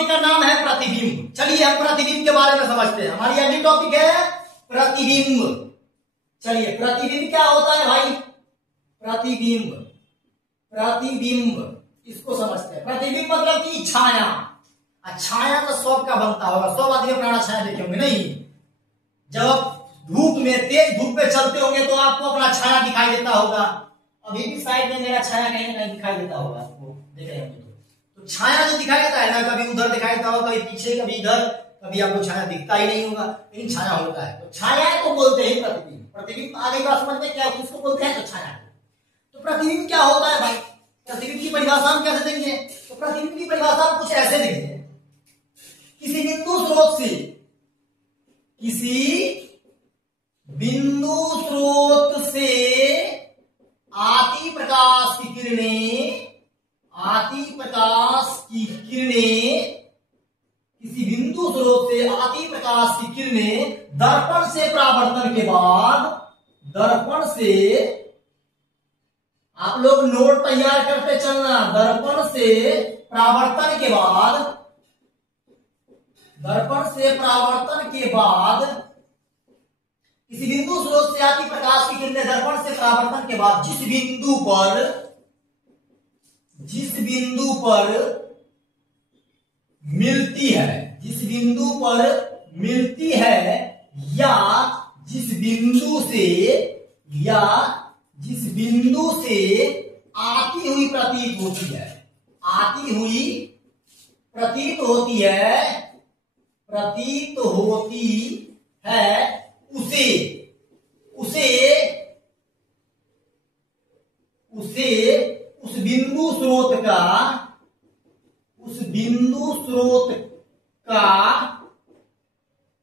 Topic का नाम है प्रतिबिंब। चलिए हम प्रतिबिंब के बारे में समझते हैं। हमारी अगली टॉपिक है प्रतिबिंब। चलिए प्रतिबिंब क्या होता है भाई? प्रतिबिंब, प्रतिबिंब इसको समझते हैं। प्रतिबिंब मतलब कि छाया। छाया तो सबका बनता होगा, सब आदमी अपना छाया देखे होंगे नहीं? जब धूप में, तेज धूप में चलते होंगे तो आपको अपना छाया दिखाई देता होगा। अभी भी साइड में मेरा छाया कहीं ना कहीं दिखाई देता होगा आपको, देख रहे होंगे तो छाया जो दिखाई देता है ना, कभी उधर दिखाई देता होगा, कभी पीछे, कभी इधर, कभी आपको छाया दिखता ही नहीं होगा, लेकिन छाया होता है। तो छाया को बोलते हैं प्रतिबिंब। प्रतिबिंब आ गई बात समझ में? क्या किसको बोलते हैं? तो छाया। तो प्रतिबिंब क्या होता है भाई? प्रतिबिंब की परिभाषा हम कैसे देंगे? तो प्रतिबिंब की परिभाषा हम कुछ ऐसे देंगे, किसी बिंदु स्रोत से, किसी बिंदु स्रोत से आती प्रकाश की किरणें, आती प्रकाश की किरणें, किसी बिंदु स्रोत से आती प्रकाश की किरणें दर्पण से परावर्तन के बाद, दर्पण से, आप लोग नोट तैयार करते चलना, दर्पण से परावर्तन के बाद, दर्पण से परावर्तन के बाद किसी बिंदु स्रोत से आती प्रकाश की किरणें दर्पण से परावर्तन के बाद जिस बिंदु पर मिलती है, जिस बिंदु पर मिलती है, या जिस बिंदु से, या जिस बिंदु से आती हुई प्रतीत होती है, आती हुई प्रतीत होती है, प्रतीत होती है, उसे उसे उसे उस बिंदु स्रोत का, उस बिंदु स्रोत का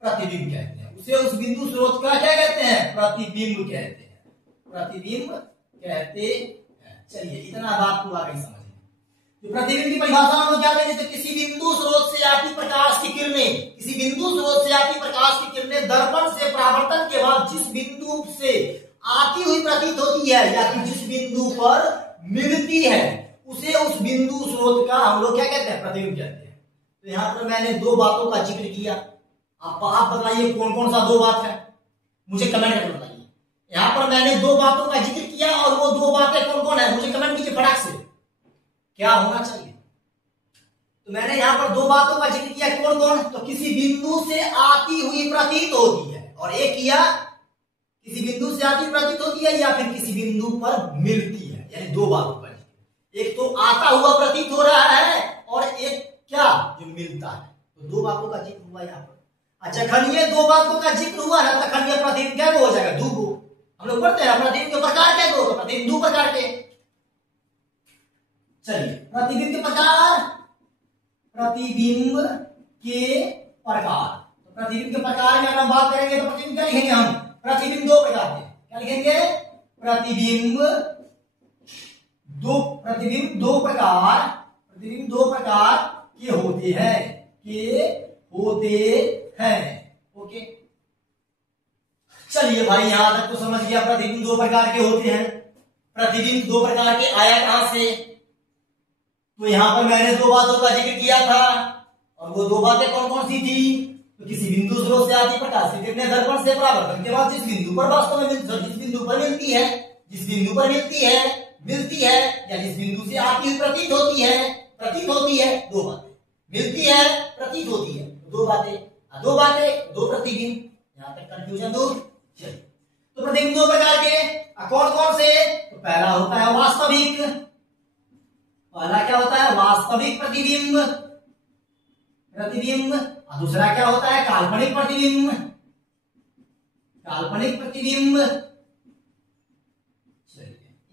प्रतिबिंब कहते हैं। उसे उस बिंदु स्रोत का क्या कहते हैं? प्रतिबिंब कहते हैं, प्रतिबिंब कहते हैं। चलिए इतना बात को आगे समझ। तो प्रतिबिंब की परिभाषा हम क्या देंगे? तो किसी बिंदु स्रोत से आती प्रकाश की किरणें, किसी बिंदु स्रोत से आती प्रकाश की किरणें दर्पण से परावर्तन के बाद जिस बिंदु से आती हुई प्रतीत होती है, या कि जिस बिंदु पर मिलती है, उसे उस बिंदु स्रोत का हम लोग क्या कहते हैं? प्रतिबिंब कहते हैं। तो यहां पर मैंने दो बातों का जिक्र किया। आप बताइए कौन कौन सा दो बात है, मुझे कमेंट करके बताइए। यहां पर मैंने दो बातों का जिक्र किया और वो दो बातें कौन कौन है, मुझे कमेंट कीजिए फटाक से। क्या होना चाहिए? तो मैंने यहां पर दो बातों का जिक्र किया, कौन कौन? तो किसी बिंदु से आती हुई प्रतीत होती है, और एक किया किसी बिंदु से आती प्रतीत होती है या फिर किसी बिंदु पर मिलती है, यानी दो बातों का। एक तो आता हुआ प्रतीत हो रहा है और एक क्या, जो मिलता है। तो दो बातों का जिक्र हुआ यहाँ पर। अच्छा खन ये दो बातों का जिक्र हुआ ना, तो खन ये प्रतिबिंब क्या हो जाएगा? दो को हम लोग पढ़ते हैं प्रतिबिंब के प्रकार क्या दो, प्रतिबिंब दो प्रकार के। चलिए प्रतिबिंब के प्रकार, प्रतिबिंब के प्रकार। तो प्रतिबिंब के प्रकार में अगर हम बात करेंगे तो प्रतिबिंब क्या लिखेंगे हम? प्रतिबिंब दो प्रकार के। क्या लिखेंगे? प्रतिबिंब दो प्रकार, प्रतिबिंब दो प्रकार के होते हैं, के होते हैं। ओके चलिए भाई यहां तक तो समझ गया, प्रतिबिंब दो प्रकार के होते हैं। प्रतिबिंब दो प्रकार के आया कहां से? तो यहां पर मैंने दो बातों का जिक्र किया था, और वो दो बातें कौन कौन सी थी? तो किसी बिंदु स्रोत से आती प्रकाश की किरणें दर्पण से परावर्तन के बाद जिस बिंदु पर वास्तव में जिस बिंदु पर मिलती है, जिस बिंदु पर मिलती है या जिस बिंदु से आती हुई प्रतीत होती है, प्रतीत होती है, दो बातें, मिलती है, प्रतीत होती है, दो बातें, दो प्रतिबिंब। यहां तक कंफ्यूजन दूर। चलिए तो प्रतिबिंब दो प्रकार के कौन कौन से? तो पहला होता है वास्तविक, पहला क्या होता है? वास्तविक प्रतिबिंब, और दूसरा क्या होता है? काल्पनिक प्रतिबिंब, काल्पनिक प्रतिबिंब।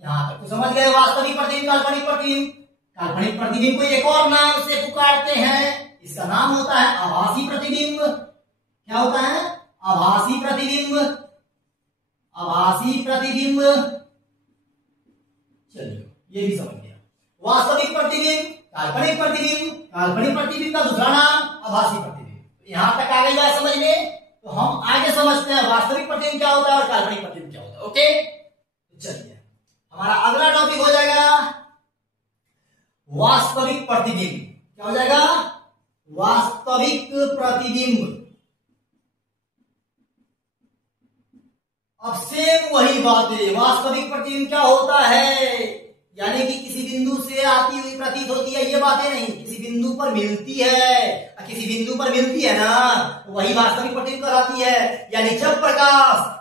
यहां तक तो समझ गए, वास्तविक प्रतिबिंब, काल्पनिक प्रतिबिंब। काल्पनिक प्रतिबिंब को एक और नाम से पुकारते हैं, इसका नाम होता है आभासी प्रतिबिंब। क्या होता है? आभासी प्रतिबिंब, आभासी प्रतिबिंब। चलिए ये भी समझ गया, वास्तविक प्रतिबिंब, काल्पनिक प्रतिबिंब, काल्पनिक प्रतिबिंब का दूसरा नाम आभासी प्रतिबिंब। यहां तक आ गई बात समझ में? तो हम आगे समझते हैं वास्तविक प्रतिबिंब क्या होता है और काल्पनिक प्रतिबिंब क्या होता है। ओके चलिए हमारा अगला टॉपिक हो जाएगा वास्तविक प्रतिबिंब। क्या हो जाएगा? वास्तविक प्रतिबिंब। अब सेम वही बात है, वास्तविक प्रतिबिंब क्या होता है, यानी कि किसी बिंदु से आती हुई प्रतीत होती है, ये बातें नहीं, किसी बिंदु पर मिलती है, किसी बिंदु पर मिलती है ना, वही वास्तविक प्रतिबिंब कहलाती है। यानी जब प्रकाश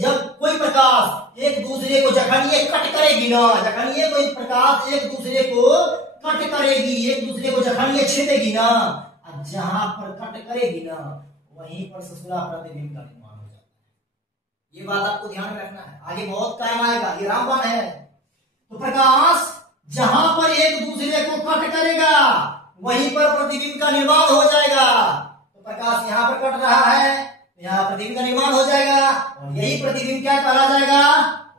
जब कोई प्रकाश एक दूसरे को जखन ये कट करेगी ना, जखन ये कोई प्रकाश एक दूसरे को कट करेगी, एक दूसरे को जखन ये छेदेगी ना, जहां पर कट करेगी ना वहीं पर ससुरा प्रतिबिंब का निर्माण हो जाता है। ये बात आपको ध्यान में रखना है, आगे बहुत काम आएगा, ये रामबाण है। तो प्रकाश जहां पर एक दूसरे को कट करेगा वहीं पर प्रतिबिंब का निर्माण हो जाएगा। तो प्रकाश यहां पर कट रहा है, यहाँ प्रतिबिंब का निर्माण हो जाएगा, और यही प्रतिबिंब क्या कहा जाएगा,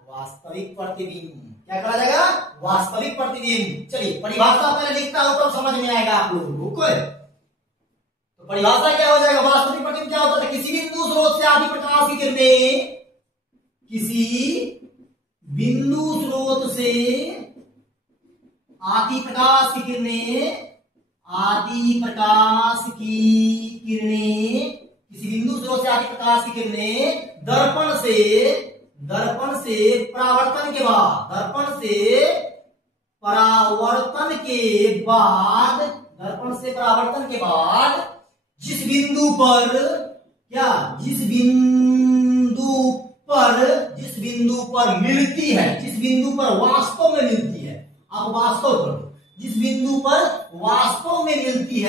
वास्तविक प्रतिबिंब। क्या कहा जाएगा, वास्तविक प्रतिबिंब। चलिए परिभाषा पहले लिखता हूं तो समझ में आएगा आप लोगों को। तो परिभाषा क्या हो जाएगा, वास्तविक प्रतिबिंब क्या होता है, किसी बिंदु स्रोत से आती प्रकाश की किरणें, किसी बिंदु स्रोत से आती प्रकाश की किरणें, आती प्रकाश की किरणें, किसी बिंदु स्रोत से आती प्रकाश की किरणें दर्पण से परावर्तन के बाद, दर्पण से परावर्तन के बाद जिस बिंदु पर मिलती है, जिस बिंदु पर वास्तव में मिलती है, आप वास्तव करो, जिस बिंदु पर वास्तव में मिलती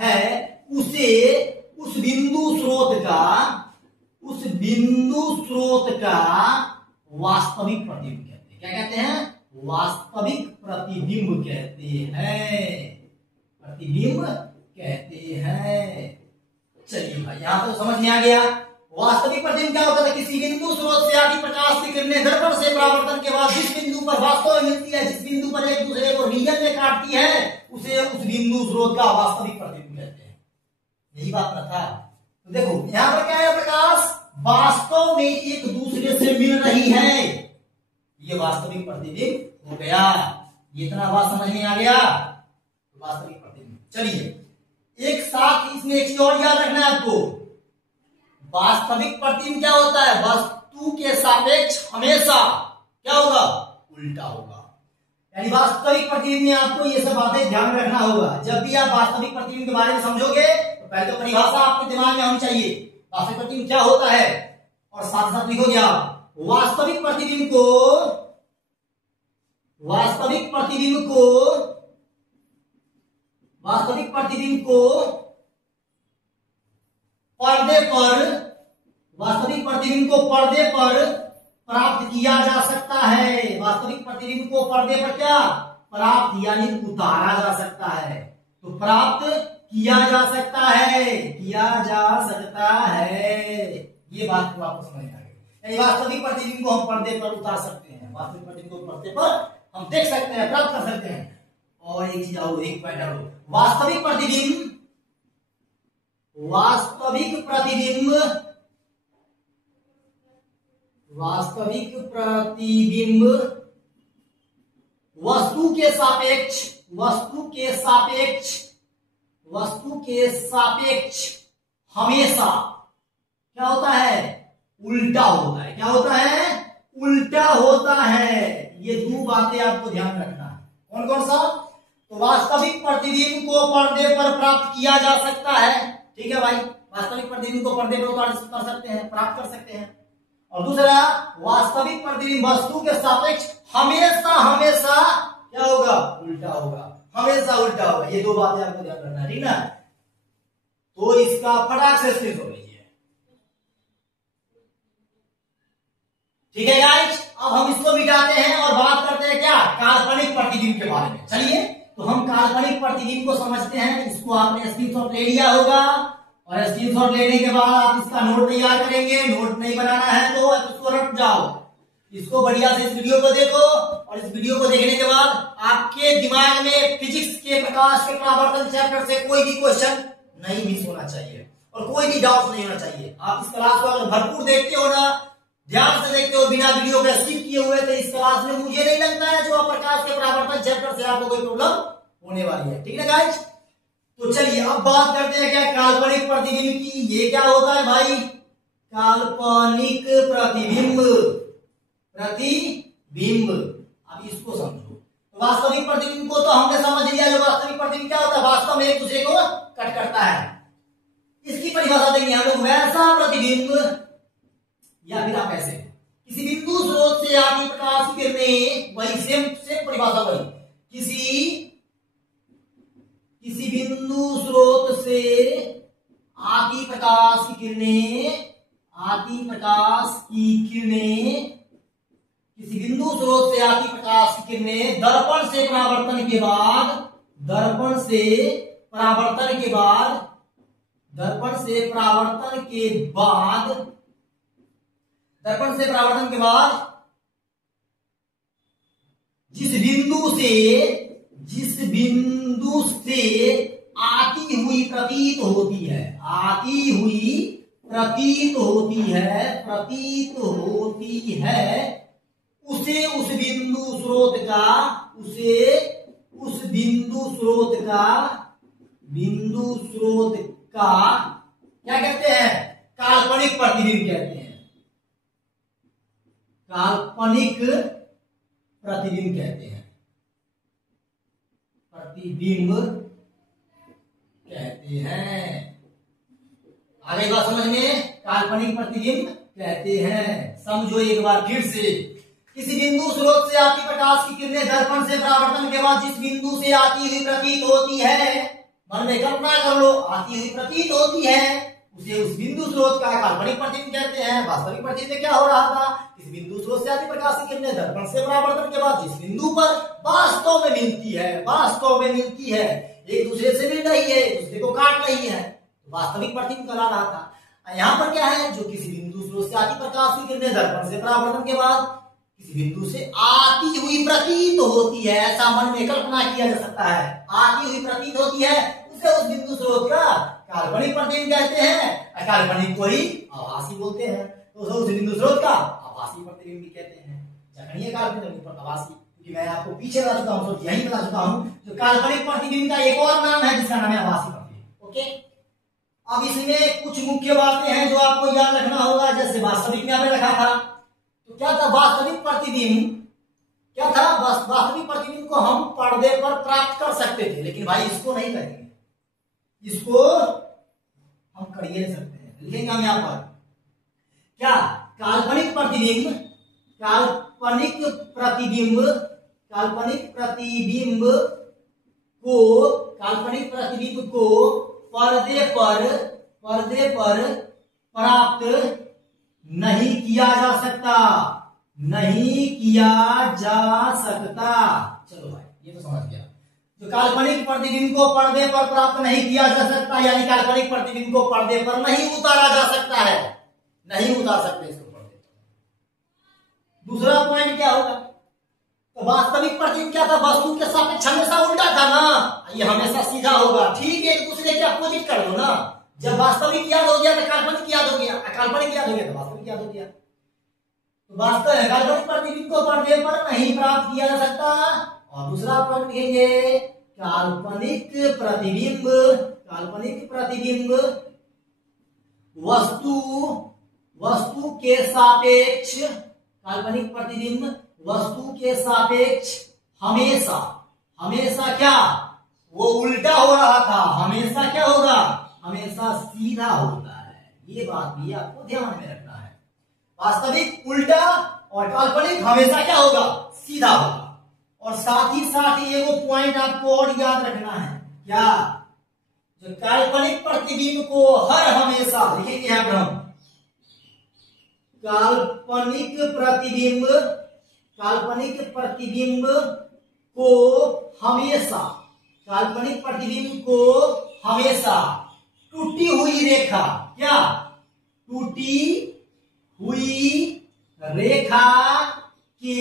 है उसे उस बिंदु स्रोत का वास्तविक प्रतिबिंब कहते हैं। क्या कहते हैं, वास्तविक प्रतिबिंब कहते हैं, प्रतिबिंब कहते हैं। चलिए भाई यहां तो समझ में आ गया। वास्तविक प्रतिबिंब क्या होता है, किसी बिंदु स्रोत से आती प्रकाश की किरणें दर्पण से परावर्तन के बाद जिस बिंदु पर वास्तव में मिलती है, जिस बिंदु पर एक दूसरे को रियल में काटती है, उसे उस बिंदु स्रोत का वास्तविक प्रतिबिंब कहते हैं। यही बात ना था। तो देखो यहां पर क्या है, प्रकाश वास्तव में एक दूसरे से मिल रही है, ये वास्तविक प्रतिबिंब हो गया। ये इतना बात समझ में आ गया, वास्तविक प्रतिबिंब। चलिए एक साथ इसमें एक चीज और याद रखना है आपको, वास्तविक प्रतिबिंब क्या होता है, वस्तु के सापेक्ष हमेशा क्या होगा, उल्टा होगा। यानी वास्तविक प्रतिबिंब में आपको ये सब बातें ध्यान में रखना होगा। जब भी आप वास्तविक प्रतिबिंब के बारे में समझोगे तो पहले तो परिभाषा आपके दिमाग में होनी चाहिए, वास्तविक प्रतिबिंब क्या होता है, और साथ साथ लिखोगे आप वास्तविक प्रतिबिंब को पर्दे पर प्राप्त किया जा सकता है। वास्तविक प्रतिबिंब को पर्दे पर क्या प्राप्त यानी उतारा जा सकता है, तो प्राप्त किया जा सकता है, ये बात को आपको समझ में आ गई। वास्तविक प्रतिबिंब को हम पर्दे पर उतार सकते हैं, वास्तविक प्रतिबिंब को पर्दे पर हम देख सकते हैं, प्राप्त कर सकते हैं। और एक चीज और, एक पॉइंट और, वास्तविक प्रतिबिंब वस्तु के सापेक्ष हमेशा क्या होता है, उल्टा होता है। क्या होता है, उल्टा होता है। ये दो बातें आपको ध्यान रखना है। कौन कौन सा, तो वास्तविक प्रतिबिंब को पर्दे पर प्राप्त किया जा सकता है, ठीक है भाई, वास्तविक प्रतिबिंब को पर्दे पर उतार कर सकते हैं, प्राप्त कर सकते हैं। और दूसरा, वास्तविक प्रतिबिंब वस्तु के सापेक्ष हमेशा क्या होगा, उल्टा होगा, हमेशा उल्टा होगा। ये दो बातें आपको ध्यान रखना है, ठीक ना। तो इसका फटाक से स्क्रीनशॉट लीजिए, ठीक है गाइस। अब हम इसको मिटाते हैं और बात करते हैं क्या, काल्पनिक प्रतिबिंब के बारे में। चलिए तो हम काल्पनिक प्रतिबिंब को समझते हैं। इसको आपने स्क्रीनशॉट ले लिया होगा, और स्क्रीनशॉट लेने के बाद आप इसका नोट तैयार करेंगे। नोट नहीं बनाना है तो इसको रट जाओ, इसको बढ़िया से इस वीडियो को देखो, और इस वीडियो को देखने के बाद आपके दिमाग में फिजिक्स के प्रकाश के परावर्तन चैप्टर से कोई भी क्वेश्चन नहीं मिस होना चाहिए, और कोई भी डाउट नहीं होना चाहिए। आप इस क्लास को अगर भरपूर देखते हो ना, ध्यान से देखते हो, बिना वीडियो को स्किप किए हुए, तो इस क्लास में मुझे नहीं लगता है जो प्रकाश के परावर्तन चैप्टर से आपको कोई प्रॉब्लम होने वाली है। ठीक है गाइस, तो चलिए अब बात करते हैं क्या काल्पनिक प्रतिबिंब की। ये क्या होता है भाई, काल्पनिक प्रतिबिंब। प्रतिबिंब अब इसको समझो। तो वास्तविक प्रतिबिंब को तो हमने समझ लिया, जो वास्तविक प्रतिबिंब क्या होता है, वास्तव में एक दूसरे को कट करता है। इसकी परिभाषा देंगे हम लोग, वैसा प्रतिबिंब, या फिर आप ऐसे किसी बिंदु स्रोत से आती प्रकाश की किरणें, वही सेम परिभाषा वही, किसी बिंदु स्रोत से आती प्रकाश की किरणें, किसी बिंदु स्रोत से आती प्रकाश की किरणें दर्पण से परावर्तन के बाद, दर्पण से परावर्तन के बाद जिस बिंदु से आती हुई प्रतीत होती है, उसे उस बिंदु स्रोत का क्या कहते हैं, काल्पनिक प्रतिबिंब कहते हैं। काल्पनिक प्रतिबिंब कहते हैं, प्रतिबिंब कहते हैं। आगे बात समझ में, काल्पनिक प्रतिबिंब कहते हैं। समझो एक बार फिर से, किसी बिंदु स्रोत से आती प्रकाश की किरणें दर्पण से परावर्तन के बाद जिस बिंदु से आती हुई प्रतीत होती है, मन में कल्पना कर लो, आती हुई प्रतीत होती है, उसे उस बिंदु स्रोत का काल्पनिक प्रतिबिंब कहते हैं। वास्तविक प्रतिबिंब में क्या हो रहा था, किसी बिंदु स्रोत से आती प्रकाश की किरणें दर्पण से परावर्तन के बाद जिस बिंदु पर वास्तव में मिलती है, एक दूसरे से मिल रही है, एक दूसरे को काट रही है, वास्तविक प्रतिबिंब करा रहा था। यहाँ पर क्या है, जो किसी बिंदु स्रोत से आती प्रकाश की किरणें दर्पण से परावर्तन के बाद किसी बिंदु से आती हुई प्रतीत होती है, ऐसा मन में कल्पना किया जा सकता है, आती हुई प्रतीत होती है, उसे उस बिंदु स्रोत का काल्पनिक प्रतिबिंब कहते हैं। अकाल्पनिक को ही आभासी बोलते हैं, तो उस बिंदु स्रोत का आभासी प्रतिबिंब भी कहते हैं। जखनीय काल्पनिक पर आभासी, क्योंकि मैं आपको पीछे बता चुका हूं, यही बता चुका हूं, जो काल्पनिक प्रतिबिंब का एक और नाम है जिसका नाम है आभासी प्रतिबिंब। ओके, अब इसमें कुछ मुख्य बातें हैं जो आपको याद रखना होगा। जैसे वास्तविक में आपने रखा था, तो क्या था वास्तविक प्रतिबिंब, क्या था, वास्तविक प्रतिबिंब को हम पर्दे पर प्राप्त कर सकते थे, लेकिन भाई इसको नहीं करेंगे, इसको हम कर ही नहीं सकते हैं। लिखेंगे हम यहाँ पर क्या, काल्पनिक प्रतिबिंब को पर्दे पर प्राप्त नहीं किया जा सकता। चलो भाई ये तो समझ गया, जो काल्पनिक प्रतिबिंब को पर्दे पर प्राप्त नहीं किया जा सकता, यानी काल्पनिक प्रतिबिंब को पर्दे पर नहीं उतारा जा सकता है, नहीं उतार सकते इसको पर्दे पर। दूसरा पॉइंट क्या होगा, तो वास्तविक प्रतिबिंब क्या था, वस्तु के सापेक्ष हमेशा उल्टा था ना, ये हमेशा सीधा होगा। ठीक है, एक दूसरे के अपोजिट कर दो ना, जब वास्तविक याद हो गया तो काल्पनिक याद हो गया, काल्पनिक याद हो गया तो वास्तविक याद हो गया। तो वास्तव काल्पनिक प्रतिबिंब को पर्दे पर नहीं प्राप्त किया जा सकता। और दूसरा पॉइंट लिखेंगे, काल्पनिक प्रतिबिंब वस्तु के सापेक्ष, काल्पनिक प्रतिबिंब वस्तु के सापेक्ष हमेशा क्या, वो उल्टा हो रहा था, हमेशा क्या होगा, हमेशा सीधा होता है। ये बात भी आपको ध्यान में रखना है, वास्तविक उल्टा और काल्पनिक हमेशा क्या होगा, सीधा होगा। और साथ ही एगो पॉइंट आपको और याद रखना है, क्या, जो काल्पनिक प्रतिबिंब को हर हमेशा, लिखेंगे यहां पर हम, काल्पनिक प्रतिबिंब को हमेशा टूटी हुई रेखा, क्या, टूटी हुई रेखा के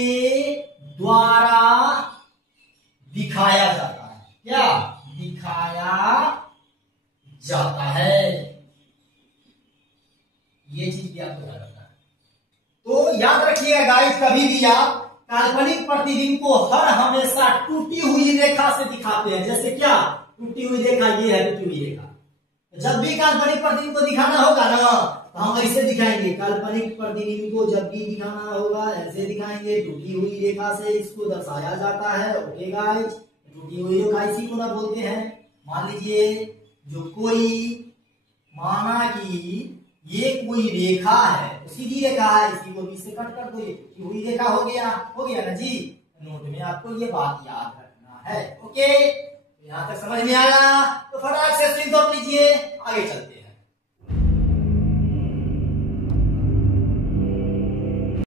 द्वारा दिखाया जाता है, क्या, दिखाया जाता है। ये चीज भी आपको याद रखना है। तो याद रखिएगा गाइस, कभी भी आप काल्पनिक प्रतिबिंब को हर हमेशा टूटी हुई रेखा से दिखाते हैं। जैसे क्या, टूटी हुई रेखा, ये है टूटी हुई रेखा। जब भी काल्पनिक प्रतिबिंब को दिखाना होगा ना तो हम ऐसे दिखाएंगे। काल्पनिक प्रतिबिंब को जब भी दिखाना होगा ऐसे दिखाएंगे, टूटी हुई रेखा से इसको दर्शाया जाता है। ओके गाइस, टूटी हुई रेखा इसी को ना बोलते हैं। मान लीजिए जो कोई, माना कि ये कोई रेखा है, सीधी रेखा है, इसी को बीच से कट कर दो, ये हुई रेखा हो गया ना जी। नोट में आपको ये बात याद रखना है। ओके, यहां तक समझ में आया तो फटाक से स्क्रीन तोड़ लीजिए, आगे चलते हैं।